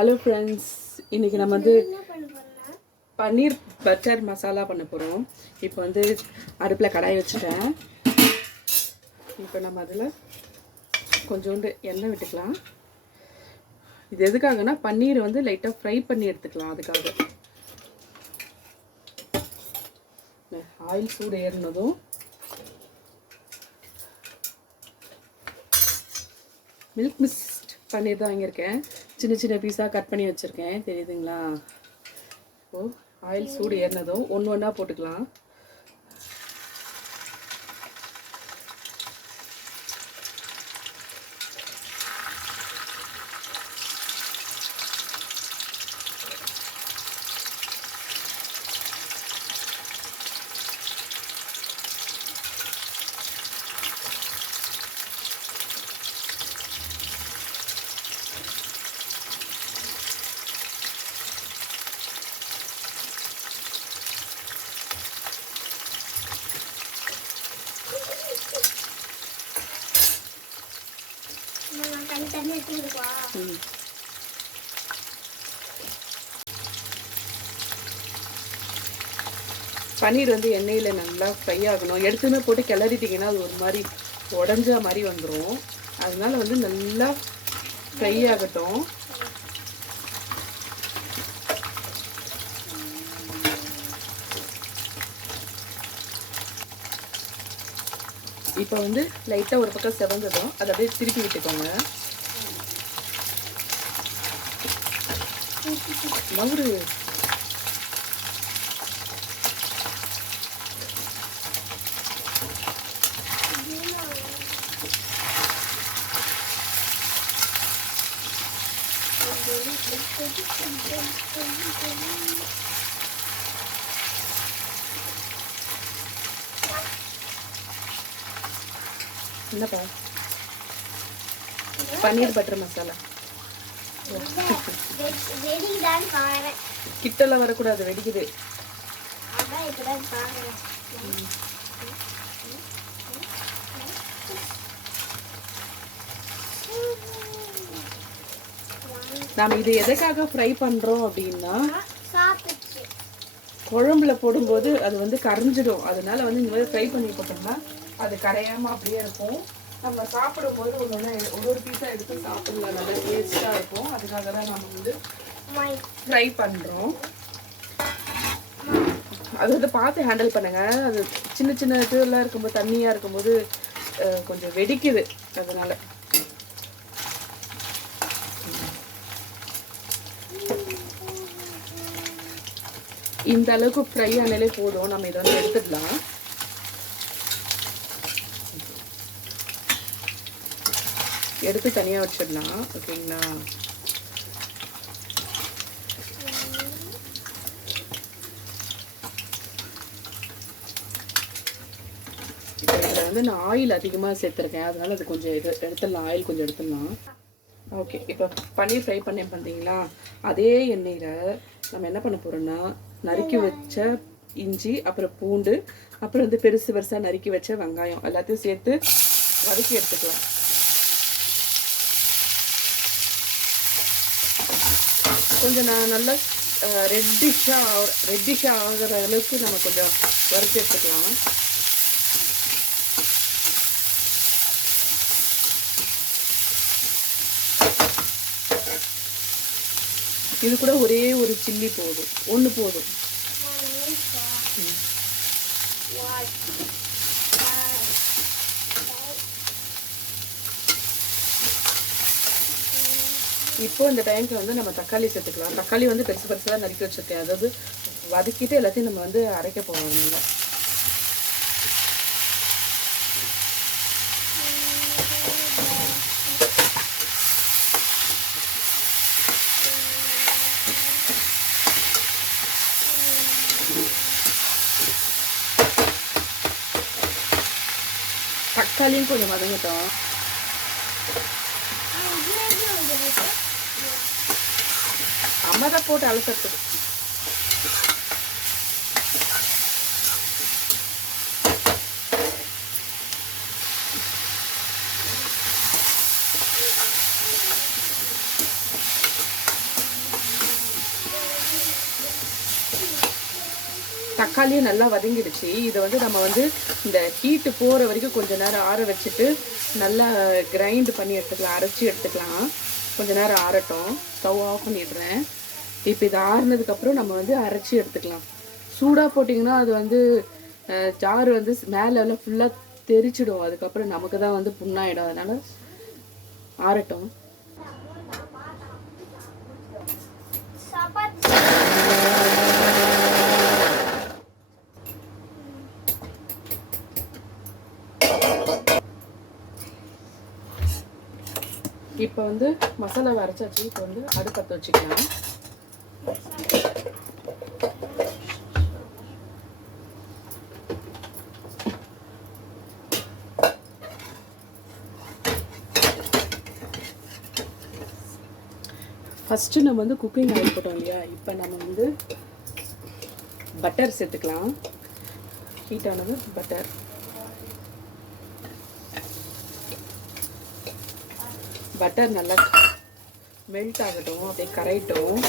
Hello friends, இன்றைக்கி நம்ம வந்து பன்னீர் பட்டர் மசாலா பண்ண போகிறோம். இப்போ வந்து அடுப்பில் கடாய் வச்சுட்டேன். இப்போ நம்ம அதில் கொஞ்சோண்டு எண்ணெய் விட்டுக்கலாம். இது எதுக்காகனா பன்னீர் வந்து லைட்டாக ஃப்ரை பண்ணி எடுத்துக்கலாம். அதுக்காக ஆயில் சூடு ஏறினதும் மில்க் மிஸ்ட் பன்னீர் தான் வாங்கியிருக்கேன். சின்ன சின்ன பீஸாக கட் பண்ணி வச்சுருக்கேன், தெரியுதுங்களா? இப்போது ஆயில் சூடு ஏறினதும் ஒன்று ஒன்றா போட்டுக்கலாம். பன்னீர் வந்து எண்ணெயில் நல்லா ஃப்ரை ஆகணும். எடுத்துமே போட்டு கிளறிட்டிங்கன்னா அது ஒரு மாதிரி உடஞ்ச மாதிரி வந்துடும். அதனால வந்து நல்லா ஃப்ரை ஆகட்டும். இப்போ வந்து லைட்டாக ஒரு பக்கம் செவந்ததும் அதை அப்படியே திருப்பி விட்டுக்கோங்க. நவுறு என்னப்பா? பன்னீர் பட்டர் மசாலா கிட்டலாம் வரக்கூடாது, வெடிக்குது. நாம் இது எதுக்காக ஃப்ரை பண்ணுறோம் அப்படின்னா, குழம்புல போடும்போது அது வந்து கரைஞ்சிடும். அதனால வந்து இந்த மாதிரி ஃப்ரை பண்ணி போட்டோம்னா அது கரையாமல் அப்படியே இருக்கும். நம்ம சாப்பிடும்போது ஒரு பீஸாக எடுத்து சாப்பிடலாம், நல்லா டேஸ்ட்டாக இருக்கும். அதுக்காக தான் நம்ம வந்து ஃப்ரை பண்ணுறோம். அது வந்து பார்த்து ஹேண்டில் பண்ணுங்கள். அது சின்ன சின்ன இதெல்லாம் இருக்கும்போது, தண்ணியாக இருக்கும்போது கொஞ்சம் வெடிக்குது. அதனால் இந்த அளவுக்கு ஃப்ரை ஆனாலே போதும். நம்ம இதை வந்து எடுத்துக்கலாம். எடுத்து தனியாக வச்சிடலாம். ஓகேங்களா? இப்போ இதில் வந்து நான் ஆயில் அதிகமாக சேர்த்துருக்கேன். அதனால அது கொஞ்சம் எடுத்துடலாம். ஆயில் கொஞ்சம் எடுத்துடலாம். ஓகே, இப்போ பன்னீர் ஃப்ரை பண்ணேன் பார்த்தீங்களா? அதே எண்ணெயில் நம்ம என்ன பண்ண போகிறோம்னா, நறுக்கி வச்ச இஞ்சி, அப்புறம் பூண்டு, அப்புறம் வந்து பெருசு பெருசாக நறுக்கி வச்ச வெங்காயம் எல்லாத்தையும் சேர்த்து வதக்கி எடுத்துக்கலாம். கொஞ்சம் நான் நல்லா ரெட்டிஷாக ஆகிற அளவுக்கு நம்ம கொஞ்சம் வறுத்து எடுத்துக்கலாம். இது கூட ஒரே ஒரு சில்லி போதும், ஒன்று போதும். இப்போ இந்த டைமுக்கு வந்து நம்ம தக்காளி சேர்த்துக்கலாம். தக்காளி வந்து பெருசு பெருசாக நறுக்கி வச்சுருக்கேன். அதாவது வதக்கிட்டு எல்லாத்தையும் நம்ம வந்து அரைக்க போவோம். நல்லா தக்காளியும் கொஞ்சம் வதங்கட்டும். அம்மா தான் போட்டு அலசத்துக்கு. தக்காளியும் நல்லா வதங்கிடுச்சு. இதை வந்து நம்ம வந்து இந்த ஹீட்டு போகிற வரைக்கும் கொஞ்சம் நேரம் ஆற வச்சுட்டு நல்லா கிரைண்ட் பண்ணி எடுத்துக்கலாம், அரைச்சி எடுத்துக்கலாம். கொஞ்சம் நேரம் ஆறட்டும். ஸ்டவ் ஆஃப் பண்ணிடுறேன். இப்போ இது ஆறுனதுக்கப்புறம் நம்ம வந்து அரைச்சி எடுத்துக்கலாம். சூடாக போட்டிங்கன்னா அது வந்து ஜாறு வந்து மேலே ஃபுல்லாக தெரிச்சிடும். அதுக்கப்புறம் நமக்கு தான் வந்து புண்ணாயிடும். அதனால் ஆறட்டும். இப்போ வந்து மசாலாவை அரைச்சாச்சு. இப்போ வந்து அடுப்பத்தை வச்சுக்கலாம். ஃபஸ்ட்டு நம்ம வந்து குக்கிங் ஆயில் போட்டோம் இல்லையா, இப்போ நம்ம வந்து பட்டர் சேர்த்துக்கலாம். ஹீட்டானது பட்டர். பட்டர் நல்லா மெல்ட் ஆகட்டும், அப்படியே கரையட்டும்.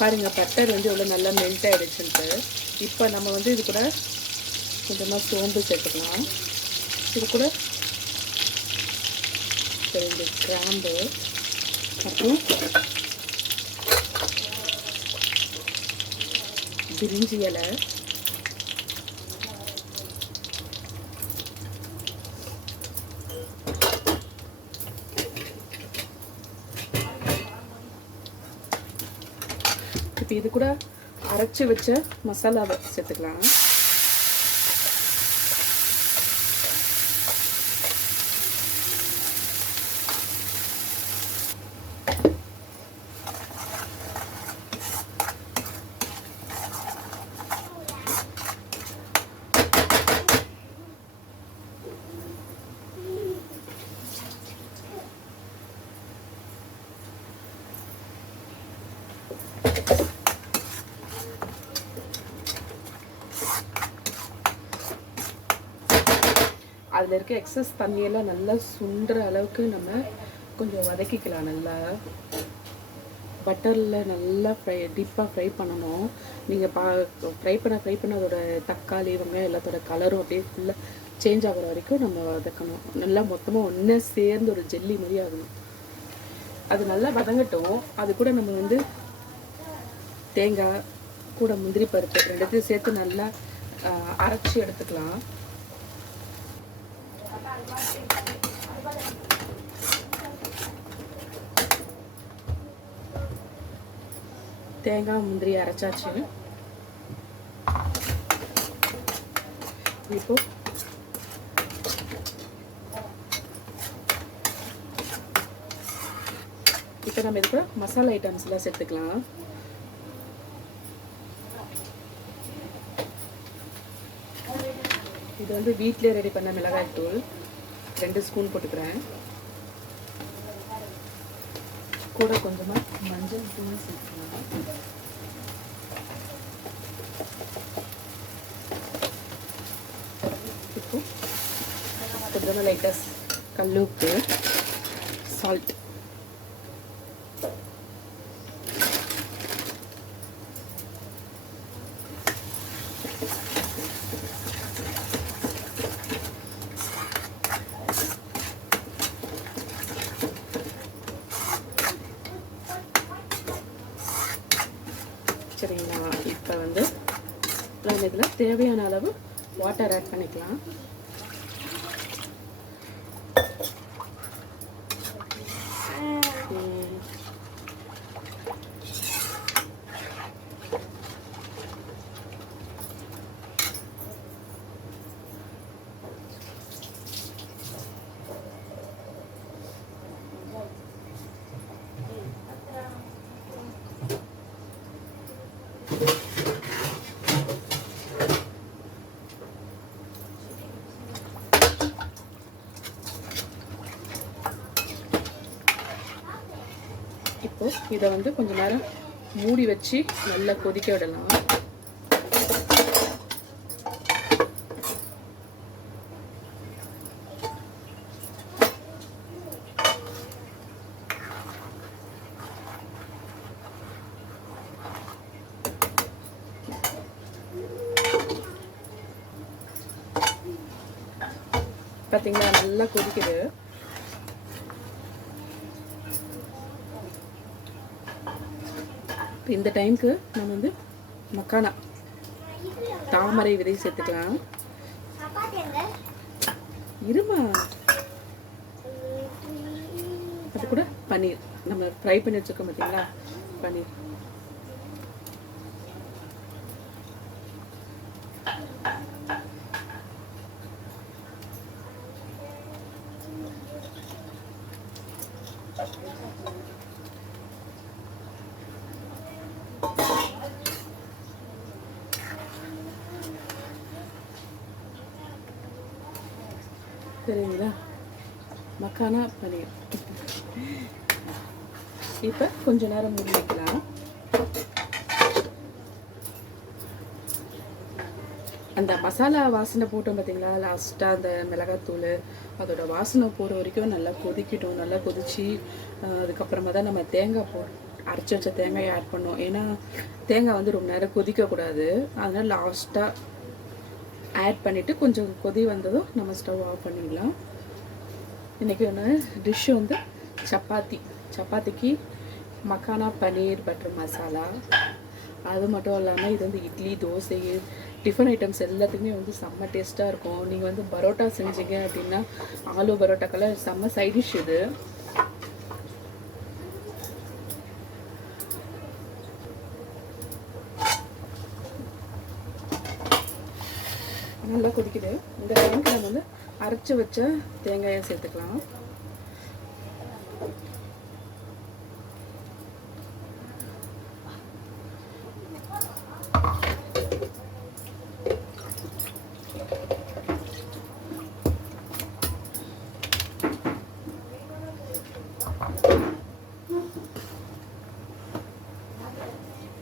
பாருங்கள், பட்டர் வந்து எவ்வளோ நல்லா மெல்ட் ஆகிடுச்சுன்ட்டு. இப்போ நம்ம வந்து இது கூட கொஞ்சமாக சோம்பு சேர்த்துக்கலாம். இது கூட 2 கிராம்பு அப்புறம் பிரிஞ்சி இலை, இப்போ இது கூட அரைச்சி வச்ச மசாலாவை சேர்த்துக்கலாம். அதில் இருக்க எக்ஸஸ் தண்ணியெல்லாம் நல்லா சுண்டுற அளவுக்கு நம்ம கொஞ்சம் வதக்கிக்கலாம். நல்லா பட்டரில் நல்லா டீப்பாக ஃப்ரை பண்ணணும். நீங்கள் ஃப்ரை பண்ண அதோட தக்காளி வெங்காயம் எல்லாத்தோட கலரும் அப்படியே ஃபுல்லாக சேஞ்ச் ஆகிற வரைக்கும் நம்ம வதக்கணும். நல்லா மொத்தமாக ஒன்றே சேர்ந்து ஒரு ஜெல்லி மாதிரி ஆகணும். அது நல்லா வதங்கட்டும். அது கூட நம்ம வந்து தேங்காய் கூட முந்திரி பருப்பு 2த்தையும் சேர்த்து நல்லா அரைச்சி எடுத்துக்கலாம். தேங்காய் முந்திரி அரைச்சாச்சு. இப்போ நம்ம இதுக்கு மசாலா ஐட்டம்ஸ்லாம் சேர்த்துக்கலாம். இது வந்து வீட்டிலே ரெடி பண்ண மிளகாய் தூள் 2 ஸ்பூன் போட்டுக்கிறேன். கூட கொஞ்சமாக மஞ்சள் தூள் சேர்த்துக்கலாம். இப்போ கொஞ்சமாக லைட்டாக கல்லுப்பு, சால்ட், சரிங்களா? இப்போ வந்து நம்ம இதில் தேவையான அளவு வாட்டர் ஆட் பண்ணிக்கலாம். இப்போது இதை வந்து கொஞ்சம் நேரம் மூடி வச்சு நல்லா கொதிக்க விடலாம். பார்த்தீங்களா, நல்லா கொதிக்குது. இந்த டைமுக்கு நம்ம வந்து மக்கானா தாமரை விதை சேர்த்துக்கலாம். இருமா, அது கூட பன்னீர் நம்ம ஃப்ரை பண்ணி வச்சுருக்கோம் பார்த்தீங்களா, பன்னீர். சரிங்களா, மக்கானா பன்னீர். இப்போ கொஞ்ச நேரம் மூடி வைக்கலாம். அந்த மசாலா வாசனை போட்டோம் பார்த்தீங்களா, லாஸ்ட்டாக அந்த மிளகாத்தூள் அதோட வாசனை போகிற வரைக்கும் நல்லா கொதிக்கட்டும். நல்லா கொதித்து அதுக்கப்புறமா தான் நம்ம தேங்காய் அரைச்சி வச்ச தேங்காயை ஆட் பண்ணோம். ஏன்னா தேங்காய் வந்து ரொம்ப நேரம் கொதிக்கக்கூடாது. அதனால் லாஸ்ட்டாக ஆட் பண்ணிவிட்டு கொஞ்சம் கொதி வந்ததும் நம்ம ஸ்டவ் ஆஃப் பண்ணிடலாம். இன்றைக்கி ஒன்று டிஷ்ஷு வந்து சப்பாத்திக்கு மக்கானா பன்னீர் பட்டர் மசாலா. அது மட்டும் இல்லாமல் இது வந்து இட்லி, தோசை, டிஃபன் ஐட்டம்ஸ் எல்லாத்துக்குமே வந்து செம்ம டேஸ்ட்டாக இருக்கும். நீங்கள் வந்து பரோட்டா செஞ்சீங்க அப்படின்னா ஆலு பரோட்டாக்கெல்லாம் செம்ம சைட் டிஷ் இது. நல்லா கொதிக்குது. இந்த டைமுக்கு நம்ம வந்து அரைச்சி வச்ச தேங்காயை சேர்த்துக்கலாம்.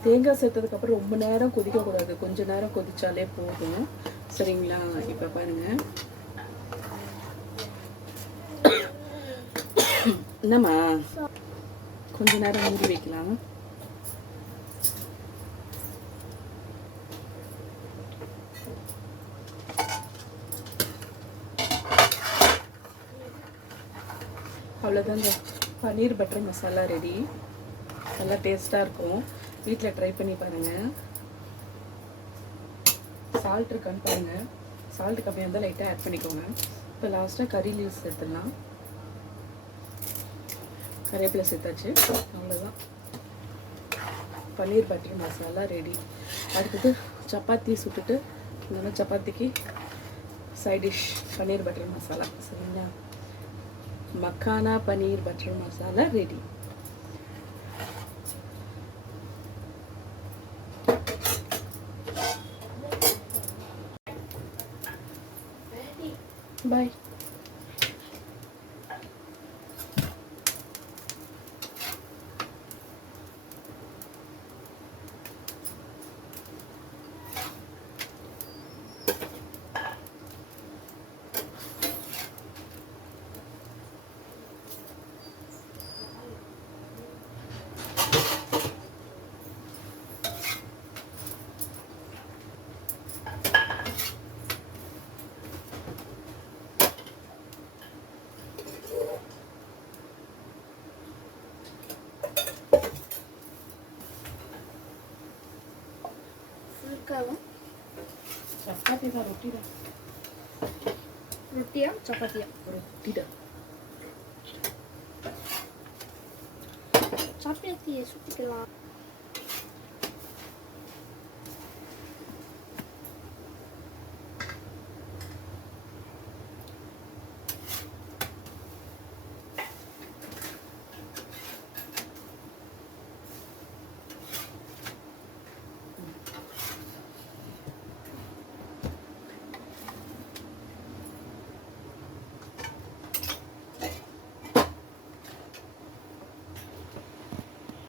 தேங்காய் சேர்த்ததுக்கப்புறம் ரொம்ப நேரம் கொதிக்கக்கூடாது. கொஞ்சம் நேரம் கொதிச்சாலே போதும். சரிங்களா, இப்போ பாருங்கள். என்னம்மா, கொஞ்ச நேரம் மூடி வைக்கலாம். அவ்வளோதாங்க, பன்னீர் பட்டர் மசாலா ரெடி. நல்லா டேஸ்ட்டாக இருக்கும். வீட்டில் ட்ரை பண்ணி பாருங்கள். சால்ட் இருக்கான்னு பாருங்கள். சால்ட் கம்மியாக இருந்தால் லைட்டாக ஆட் பண்ணிக்கோங்க. இப்போ லாஸ்ட்டாக கறி லீவ்ஸ் சேர்த்துடலாம். கறிவேப்பிலை சேர்த்தாச்சு. அவ்வளோதான், பன்னீர் பட்டர் மசாலா ரெடி. அடுத்தது சப்பாத்தி சுட்டுட்டு இல்லைன்னா சப்பாத்திக்கு சைட் டிஷ் பன்னீர் பட்டர் மசாலா. சரிங்களா, மக்கானா பன்னீர் பட்டர் மசாலா ரெடி. பாய். चपाती का रोटी दा रोटियां चपातियां रोटी दा चपाती है सुट्टी के